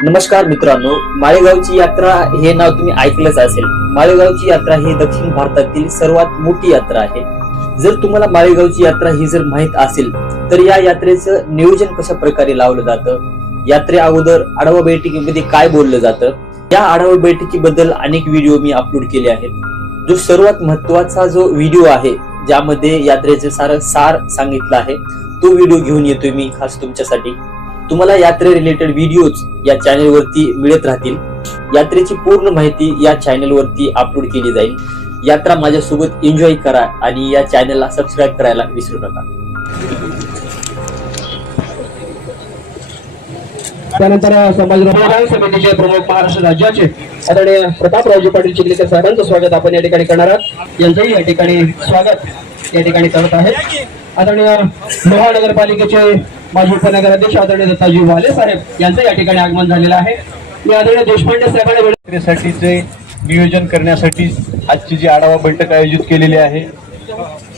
नमस्कार मित्रांनो, माळेगावची यात्रा हे नाव तुम्ही ऐकलंच असेल। माळेगावची यात्रा ही दक्षिण भारतातील सर्वात मोठी यात्रा आहे। जर तुम्हाला माळेगावची यात्रा ही जर माहित असेल तर या यात्रेचं नियोजन कशा प्रकारे लावलं जातं, यात्रे अगोदर आढावा बैठकीमध्ये काय बोललं जातं, या आढावा बैठकीबद्दल अनेक व्हिडिओ मी अपलोड केले आहेत। जो सर्वात महत्त्वाचा जो व्हिडिओ आहे ज्यामध्ये यात्रेचे सार सांगितलं आहे तो व्हिडिओ घेऊन येतोय मी खास तुमच्यासाठी। तुम्हाला यात्रे रिलेटेड व्हिडिओज या चॅनल वरती मिळत राहतील। यात्रेची पूर्ण माहिती या चॅनल वरती अपलोड केली जाईल। यात्रा माझ्यासोबत एन्जॉय करा आणि या चॅनलला सबस्क्राइब करायला विसरू नका। त्यानंतर संभाजीराव समितीचे प्रमुख महाराष्ट्र राज्याचे आदरणीय प्रतापरावजी पाटील चिखलीकर साहेबांचं स्वागत आपण या ठिकाणी करणार आहोत। यांचंही या ठिकाणी स्वागत या ठिकाणी करत आहे। आदरणीय महानगरपालिकेचे माजी उपनगराध्यक्ष आदरणीय दत्ताजी वाले साहेब यांचं या ठिकाणी आगमन झालेलं आहे। मी आदरणीय देशपांडे साहेबांसाठीचे नियोजन करण्यासाठी आजची जी आढावा बैठक आयोजित केलेली आहे,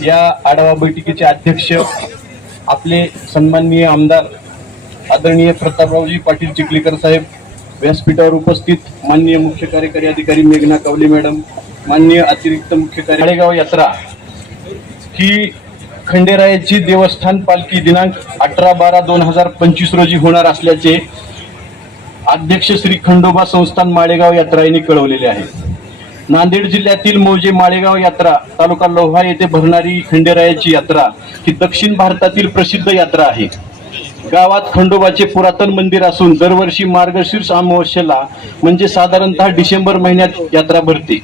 या आढावा बैठकीचे अध्यक्ष आपले सन्माननीय आमदार आदरणीय प्रतापरावजी पाटील चिखलीकर साहेब, व्यासपीठावर उपस्थित माननीय मुख्य कार्यकारी अधिकारी मेघना कवले मॅडम, माननीय अतिरिक्त मुख्य कार्यकारी। माळेगाव यात्रा ही खंडेरायाची देवस्थान पालखी दिनांक 18/12/2025 रोजी होणार असल्याचे अध्यक्ष श्री खंडोबा संस्थान माळेगाव यात्रा यांनी कळवलेले आहे। नांदेड जिल्ह्यातील मौजे माळेगाव यात्रा तालुका लोहा येथे भरणारी खंडेरायाची यात्रा ही दक्षिण भारतातील प्रसिद्ध यात्रा आहे। गावात खंडोबाचे पुरातन मंदिर असून दरवर्षी मार्गशीर्ष अमावस्येला म्हणजे साधारणतः डिसेंबर महिन्यात यात्रा भरते।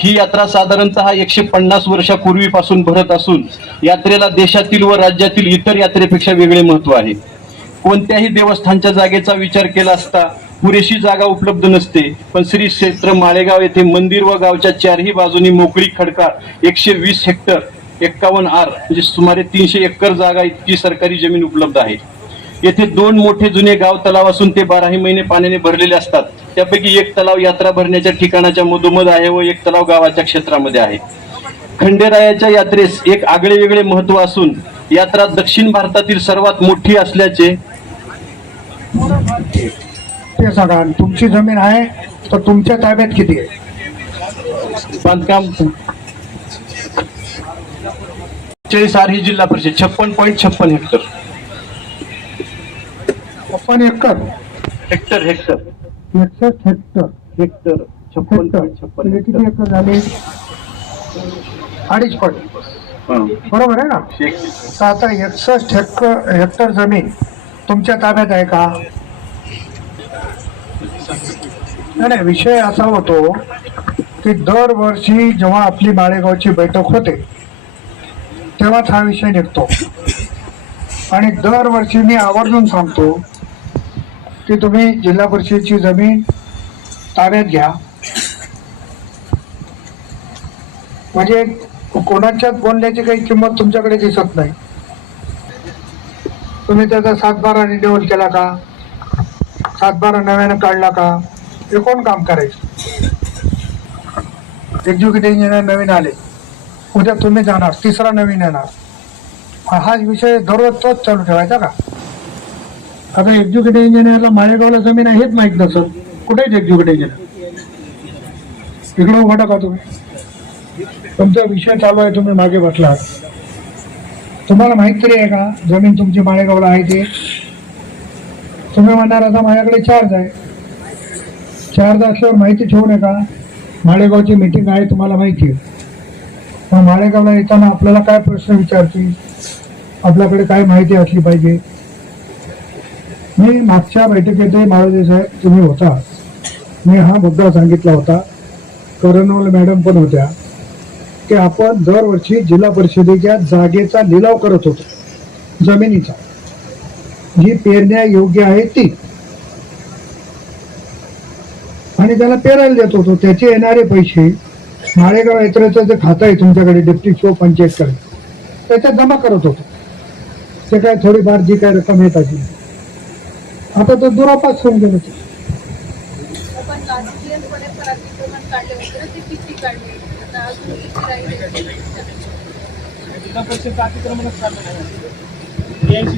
ही यात्रा साधारणतः 150 वर्षापूर्वीपासून भरत असून यात्रेला देशातील व राज्यातील इतर यात्रेपेक्षा वेगळे महत्त्व आहे। कोणत्याही देवस्थानच्या जागेचा विचार केला असता पुरेशी जागा उपलब्ध नसते, पण श्री क्षेत्र माळेगाव येथे मंदिर व गावच्या चारही बाजूनी मोकळी खडकाळ 120 हेक्टर 51 आर म्हणजे सुमारे 300 एकर जागा इतकी सरकारी जमीन उपलब्ध आहे। येथे 2 मोठे जुने गाव तलाव असून ते 12ही महिने पाण्याने भरलेले असतात। त्यापैकी एक तलाव यात्रा भरण्याच्या ठिकाणाच्या मधोमध आहे व एक तलाव गावाच्या क्षेत्रामध्ये आहे। खंडेरायाच्या यात्रेस एक आगळे वेगळे महत्त्व असून यात्रा दक्षिण भारतातील सर्वात मोठी असल्याचे ते सांगा। तुमची जमीन आहे तर तुमच्या ताब्यात किती आहे? बांधकाम 40 आर ही जिल्हा परिषद 56.56 hectare 56 acre hectare hectare 61 hectare hectare 56.56 म्हणजे किती एकर झाले? 2.5 पट बरोबर आहे ना? तर आता 61 हेक्टर जमीन तुमच्या ताब्यात आहे का? नाही, विषय असा होतो की दरवर्षी जेव्हा आपली माळेगावची बैठक होते तेव्हाच हा विषय निघतो आणि दरवर्षी मी आवर्जून सांगतो की तुम्ही जिल्हा परिषदेची जमीन ताब्यात घ्या। म्हणजे कोणाच्याच बोलण्याची काही किंमत तुमच्याकडे दिसत नाही। तुम्ही त्याचा 7/12 रिन्युअल केला का? 7/12 नव्यानं काढला का? हे कोण काम करायचं? एक्झिक्युटिव्ह इंजिनियर नवीन आले, उद्या तुम्ही जाणार, तिसरा नवीन येणार, हा विषय दररोज तोच चालू ठेवायचा का? आता एक्झिक्युटिव्ह इंजिनियरला माळेगावला जमीन आहे हेच माहीत नसतं, कुठे एक्झिक्युटिव्ह इंजिनियर? इकडं उभा का तुम्ही? तुमचा विषय चालू आहे, तुम्ही मागे बसलात, तुम्हाला माहित तरी आहे का जमीन तुमची माळेगावला आहे ते? तुम्ही म्हणणार आता माझ्याकडे चार्ज आहे, चार्ज असल्यावर माहिती ठेवू नका। माळेगावची मीटिंग आहे तुम्हाला माहिती आहे, मग माळेगावला येताना आपल्याला काय प्रश्न विचारतील, आपल्याकडे काय माहिती असली पाहिजे। मी मागच्या बैठकीत माळोदे साहेब तुम्ही होता, मी हा मुद्दा सांगितला होता, करणवल मॅडम पण होत्या, की आपण दरवर्षी जिल्हा परिषदेच्या जागेचा लिलाव करत होतो जमिनीचा, जी पेरण्या योग्य आहे ती, आणि त्याला पेरायला देत होतो। त्याचे येणारे पैसे माळेगाव यात्रेचं जे खातं आहे तुमच्याकडे डेप्टी शो पंचायतकडे त्याच्यात जमा करत होतो। ते काय थोडीफार जी काय रक्कम येत असेल, आता तो दुरापास होऊन गेलो।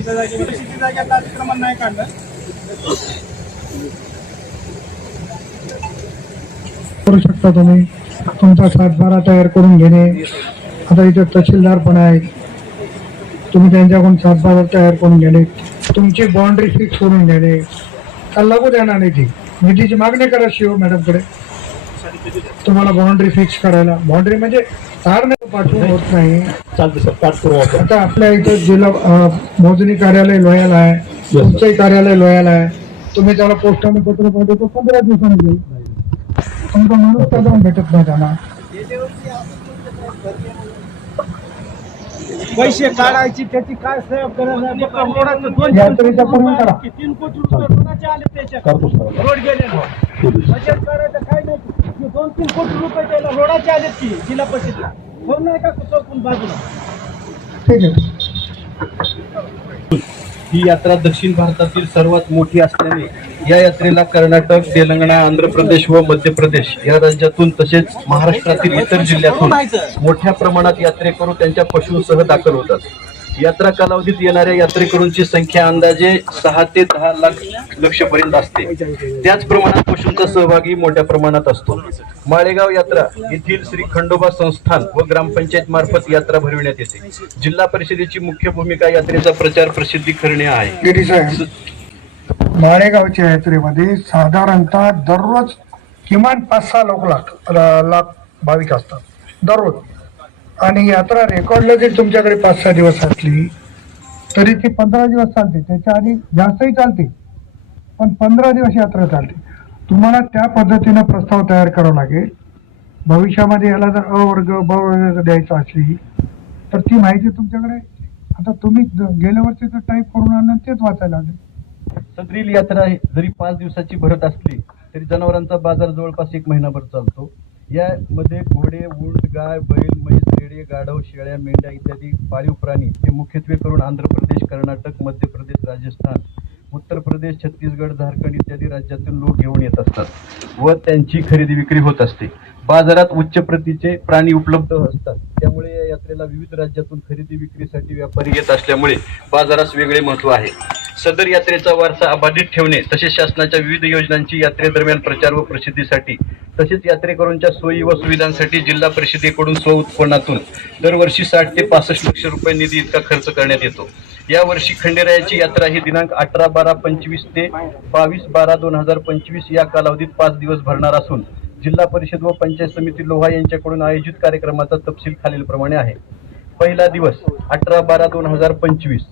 जागेवर अतिक्रमण नाही काढलं। करू शकता तुम्ही. तुमचा सातबारा तयार करून घेणे. आता इथे तहसीलदार पण आहेत, तुम्ही त्यांच्याकडून सातबारा तयार करून घेणे. तुमची बाउंड्री फिक्स करून घेणे. का लागू देणार नाही ती निधीची मागणी करा शिव मॅडमकडे, तुम्हाला बाउंड्री फिक्स करायला. बाउंड्री म्हणजे तार नाही पाठवून होत नाही. आता आपल्या इथं जिल्हा मोजणी कार्यालय लोह्याला आहे, तुमचंही कार्यालय लोह्याला आहे. तुम्ही त्याला पोस्टाने पत्र पाठवतो 15 दिवसांनी येईल. तुमचा माणूस का जाऊन भेटत नाही त्यांना. पैसे काढायची त्याची काय सहयोग करायचं. यात्रेच्या पूर्वी करा. 3 कोटी रुपये कोणाचे आले त्याच्या रोड गेले बजेट करायचं काय नाही. 2-3 कोटी रुपये त्याला रोडाचे आले की जिल्हा परिषदला हो नाही का चौकून बाजूला. ठीक आहे. ही यात्रा दक्षिण भारतातील सर्वात मोठी असल्याने या यात्रेला कर्नाटक, तेलंगणा, आंध्र प्रदेश व मध्य प्रदेश या राज्यातून तसेच महाराष्ट्रातील इतर जिल्ह्यातून मोठ्या प्रमाणात यात्रेकरू त्यांच्या पशूंसह दाखल होतात. यात्रा कालावधीत येणाऱ्या यात्रेकरूंची संख्या अंदाजे 6 ते 10 लाख पर्यंत असते. त्याच प्रमाणात पशूंचा सहभागी मोठ्या प्रमाणात असतो. माळेगाव यात्रा येथील श्री खंडोबा संस्थान व ग्रामपंचायत मार्फत यात्रा भरविण्यात येते. जिल्हा परिषदेची मुख्य भूमिका यात्रेचा प्रचार प्रसिद्धी करणे आहे. गिरी साहेब, माळेगावच्या यात्रेमध्ये साधारणतः दररोज किमान 5-6 लाख भाविक असतात दररोज. आणि यात्रा रेकॉर्डला जरी तुमच्याकडे 5-6 दिवस असली तरी ती 15 दिवस चालते. त्याच्या आधी जास्तही चालते, पण 15 दिवस यात्रा चालते. तुम्हाला त्या पद्धतीनं प्रस्ताव तयार करावा लागेल. भविष्यामध्ये याला जर अ वर्ग ब वर्ग द्यायचं असली तर ती माहिती तुमच्याकडे. आता तुम्ही गेल्या वर्षीचं टाईप करून आणून तेच वाचायला लागेल. सदरील यात्रा जरी 5 दिवसाची भरत असली तरी जनावरांचा बाजार जवळपास 1 महिनाभर चालतो. यामध्ये घोडे, ऊंट, गाय, बैल, म्हैस, रेडे, गाढव, शेळ्या, मेंढ्या इत्यादी पाळीव प्राणी हे मुख्यत्वे करून आंध्र प्रदेश, कर्नाटक, मध्य प्रदेश, राजस्थान, उत्तर प्रदेश, छत्तीसगड, झारखंड इत्यादी राज्यातून लोक घेऊन येत असतात व त्यांची खरेदी विक्री होत असते. बाजारात उच्च प्रतीचे प्राणी उपलब्ध असतात, त्यामुळे या यात्रेला विविध राज्यातून खरेदी विक्रीसाठी व्यापारी येत असल्यामुळे बाजारास वेगळे महत्त्व आहे. सदर यात्रेचा वारसा अबाधित ठेवणे तसेच शासनाच्या विविध योजनांची यात्रेदरम्यान प्रचार व प्रसिद्धीसाठी तसेच यात्रेकरूंच्या सोयी व सुविधांसाठी जिल्हा परिषदेकडून स्वउत्पन्नातून दरवर्षी 60 ते 65 लक्ष रुपये निधी इतका खर्च करण्यात येतो. यावर्षी खंडेरायाची यात्रा ही दिनांक 18-12-25 ते 22-12-2025 या कालावधीत 5 दिवस भरणार असून जिल्हा परिषद व पंचायत समिती लोहा यांच्याकडून आयोजित कार्यक्रमाचा तपशील खालीलप्रमाणे आहे. पहिला दिवस 18-12-2025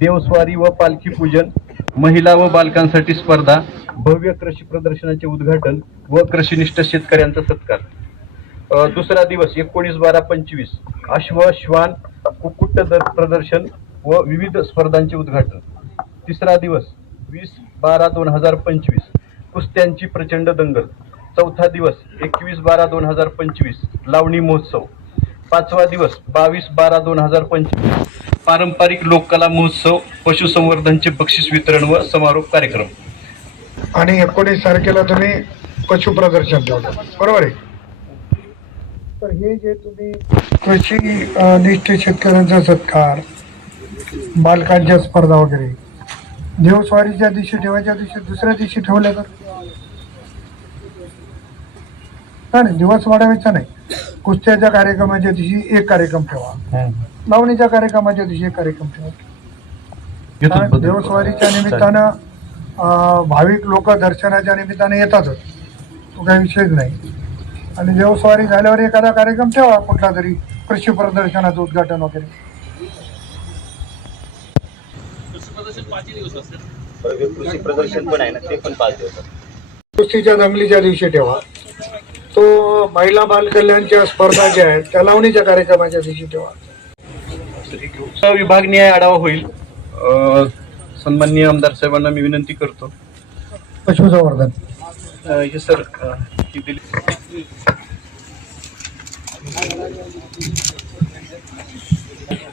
देवस्वारी व पालखी पूजन, महिला व बालकांसाठी स्पर्धा, भव्य कृषी प्रदर्शनाचे उद्घाटन व कृषीनिष्ठ शेतकऱ्यांचा सत्कार. दुसरा दिवस 19-12-25 अश्व, श्वान, कुक्कुट प्रदर्शन व विविध स्पर्धांचे उद्घाटन. तिसरा दिवस 20-12-2025 कुस्त्यांची प्रचंड दंगल. चौथा दिवस 21-12-2025 लावणी महोत्सव. पाचवा दिवस 22-12-2025 पारंपरिक लोककला महोत्सव, पशुसंवर्धनचे बक्षीस वितरण व समारोप कार्यक्रम. आणि 19 तारखेला तुम्ही पशु प्रदर्शन ठेवलं, बरोबर आहे. तर हे जे तुम्ही कृषी निष्ठ शेतकऱ्यांचा सत्कार, बालकांच्या स्पर्धा वगैरे देवस्वारीच्या दिवशी ठेवायच्या दिवशी दुसऱ्या दिवशी ठेवल्या तर नाही, दिवस वाढवायचा नाही. कुस्त्याच्या कार्यक्रमाच्या दिवशी एक कार्यक्रम ठेवा, लावणीच्या कार्यक्रमाच्या दिवशी एक कार्यक्रम ठेवा. देवस्वारीच्या निमित्तानं भाविक लोक दर्शनाच्या निमित्ताने येतातच, तो काही विषयच नाही. आणि देवस्वारी झाल्यावर एखादा कार्यक्रम ठेवा, कुठला तरी कृषी प्रदर्शनाचं उद्घाटन वगैरे. कृषी प्रदर्शन पण आहे ना, ते पण 5 दिवस. कुस्तीच्या दंगलीच्या दिवशी ठेवा. तो महिला बाल कल्याणच्या स्पर्धा ज्या आहेत त्या लावणीच्या कार्यक्रमाच्या दिवशी ठेवा. विभागनिहाय आढावा होईल. सन्माननीय आमदार साहेबांना मी विनंती करतो. पशुसंवर्धन हे सर ही दिली.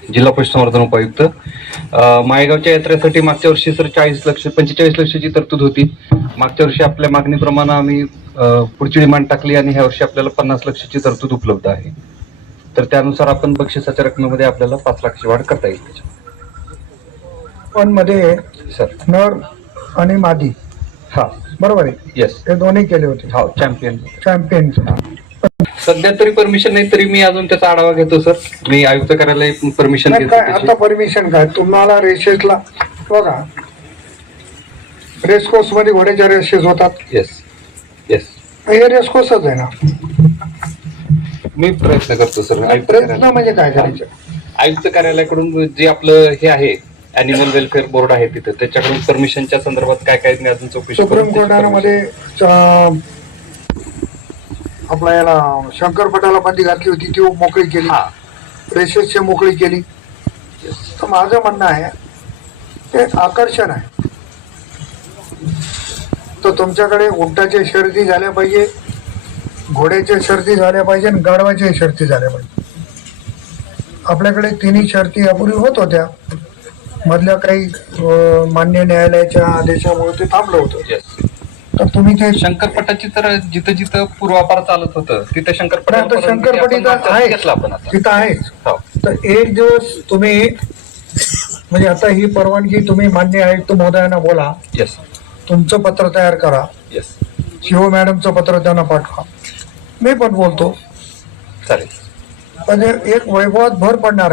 जिल्हा पशुसंवर्धन उपायुक्त. माळेगावच्या यात्रेसाठी मागच्या वर्षी सर 45 लक्षाची तरतूद होती. मागच्या वर्षी आपल्या मागणीप्रमाणे आम्ही पुढची डिमांड टाकली आणि ह्या वर्षी आपल्याला 50 लक्षाची तरतूद उपलब्ध आहे. तर त्यानुसार आपण बक्षिसाच्या रकमेमध्ये आपल्याला 5 लाखाची वाढ करता येईल. पण मध्ये सर नर आणि मादी हा बरोबर आहे, येस. ते दोन्ही केले होते हो, चॅम्पियन. चॅम्पियनचं. सध्या तरी परमिशन नाही, तरी मी अजून त्याचा आढावा घेतो सर. मी आयुक्त कार्यालय परमिशन नाही घेतो काय त्याची. आता परमिशन काय तुम्हाला रेसेसला बघा, रेसकोर्स मध्ये घोड्याच्या रेसेस होतात, येस येस. हे रेसकोर्सच आहे ना. मी प्रयत्न करतो सर. आयुक्त प्रयत्न कार्यालय- म्हणजे काय करायचं? आयुक्त कार्यालयाकडून जे आपलं हे आहे अॅनिमल वेलफेअर बोर्ड आहे तिथं, त्याच्याकडून परमिशनच्या संदर्भात काय काय मी अजून चौकशी करून सुप्रीम त्याची कोर्टामध्ये आपला याला शंकरपटाला बंदी घातली होती, ती मोकळी केली, हा. रेसेसची मोकळी केली. तर माझं म्हणणं आहे ते आकर्षण आहे. तर तुमच्याकडे उंटाच्या शर्यती झाल्या पाहिजे, घोड्याच्या शर्यती झाल्या पाहिजे आणि गाढवाच्या शर्यती झाल्या पाहिजे. आपल्याकडे तिन्ही शर्ती यापूर्वी होत होत्या, मधल्या काही मान्य न्यायालयाच्या आदेशामुळे ते थांबलं होतं. Yes. तर तुम्ही ते शंकरपटाची तर जिथं जिथं पूर्वापार चालत होतं तिथं पण आता शंकरपटी तर आहे, घेतला आपण आता. तिथं आहेच. हो. तर एक दिवस तुम्ही म्हणजे आता ही परवानगी तुम्ही मान्य आयुक्त महोदयांना बोला, येस तुमचं पत्र तयार करा, येस शिव मॅडमचं पत्र त्यांना पाठवा, मी पण बोलतो, चालेल. म्हणजे एक वैभवात भर पडणार आहे.